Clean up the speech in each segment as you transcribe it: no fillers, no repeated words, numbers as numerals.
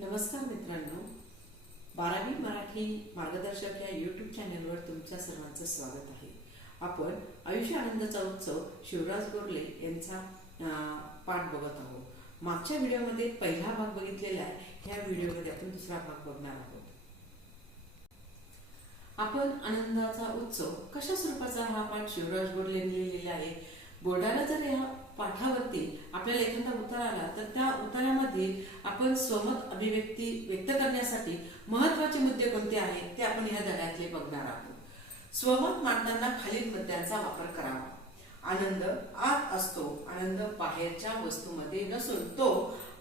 नमस्कार मित्रांनो, 12वी मराठी मार्गदर्शक या यूट्यूब चॅनलवर तुमच्या सर्वांचं स्वागत आहे। आपण आयुष्य आनंदाचा उत्सव शिवराज गोरले यांचा पाठ बघत आहोत। मागच्या व्हिडिओमध्ये पहिला भाग बघितलेला आहे, ह्या व्हिडिओमध्ये आपण दुसरा भाग बघणार आहोत। आपण आनंदाचा उत्सव कशा स्वरूपाचा हा पाठ शिवराज गोरले यांनी लिहिलेला आहे। बोर्डाला जर या पाठावरती आपल्याला एखादा उतारा आला तर त्या उतार्यामध्ये आपण स्वमत अभिव्यक्ती व्यक्त करण्यासाठी महत्त्वाचे मुद्दे कोणते आहेत ते आपण या धड्यातले बघणार आहोत। स्वमत मांडताना खालील मुद्द्यांचा वापर करावा। आनंद आत असतो, आनंद बाहेरच्या वस्तूमध्ये नसून तो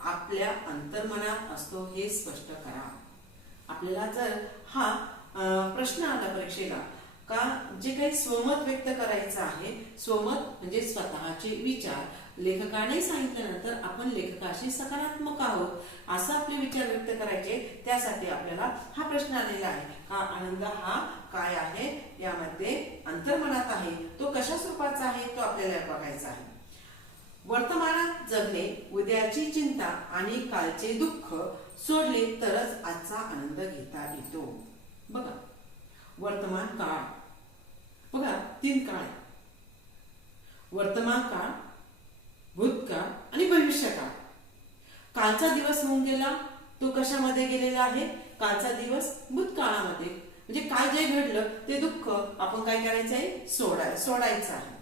आपल्या अंतर्मनात असतो हे स्पष्ट करा। आपल्याला जर हा प्रश्न आला परीक्षेला का जे काही स्वमत व्यक्त करायचं आहे, स्वमत म्हणजे स्वतःचे विचार, लेखकाने सांगितल्यानंतर आपण लेखकाशी सकारात्मक आहोत असं आपले विचार व्यक्त करायचे, त्यासाठी आपल्याला हा प्रश्न आलेला आहे का आनंद हा काय आहे, यामध्ये अंतर्मनात आहे, तो कशा स्वरूपाचा आहे तो आपल्याला बघायचा आहे। वर्तमानात जगणे, उद्याची चिंता आणि कालचे दुःख सोडले तरच आजचा आनंद घेता येतो। बघा, वर्तमान काळ, बघा 3 काळ, वर्तमान काळ, भूतकाळ आणि भविष्यकाळ। कालचा दिवस होऊन गेला, तो कशामध्ये गेलेला आहे, कालचा दिवस भूतकाळामध्ये, म्हणजे काल जे घडलं ते दुःख आपण काय करायचं आहे, सोडायचं आहे।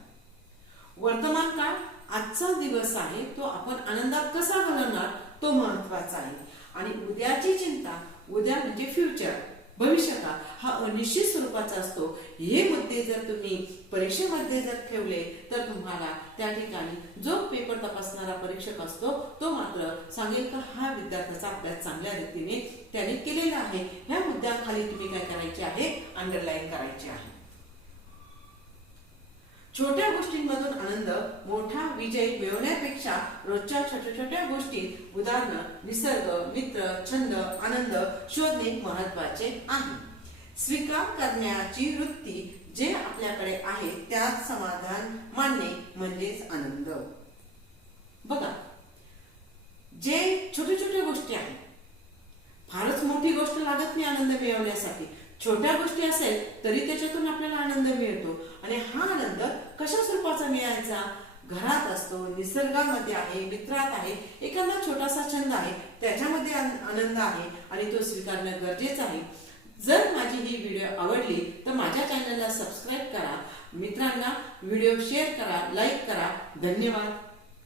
वर्तमान काळ, आजचा दिवस आहे तो आपण आनंदात कसा घालवणार तो महत्वाचा आहे। आणि उद्याची चिंता, उद्या म्हणजे फ्युचर, भविष्यकाळ हा अनिश्चित स्वरूपाचा असतो। हे मुद्दे जर तुम्ही परीक्षेमध्ये जर ठेवले तर तुम्हाला त्या ठिकाणी जो पेपर तपासणारा परीक्षक असतो तो मात्र सांगेल का हा विद्यार्थ्याचा अभ्यास चांगल्या रीतीने त्याने केलेला आहे। ह्या मुद्द्याखाली तुम्ही काय करायचे आहे, अंडरलाईन करायचे आहे। छोट्या गोष्टींमधून आनंद, मोठा विजय मिळवण्यापेक्षा रोजच्या छोट्या छोट्या गोष्टी, उदाहरण निसर्ग, मित्र, छंद, आनंद शोधणे महत्वाचे आहे। स्वीकार करण्याची वृत्ती, जे आपल्याकडे आहे त्यात समाधान मानणे म्हणजेच आनंद। बघा, जे छोटे छोटे गोष्टी आहेत, फारच मोठी गोष्ट लागत नाही आनंद मिळवण्यासाठी, छोट्या गोष्टी असेल तरी त्याच्यातून आपल्याला आनंद मिळतो। आणि हा आनंद कशा स्वरूपाचा मिळायचा, घरात असतो, निसर्गामध्ये आहे, मित्रात आहे, एखादा छोटासा छंद आहे त्याच्यामध्ये आनंद आहे आणि तो स्वीकारणं गरजेचं आहे। जर माझी ही व्हिडिओ आवडली तर माझ्या चॅनलला सबस्क्राईब करा, मित्रांना व्हिडिओ शेअर करा, लाईक करा। धन्यवाद।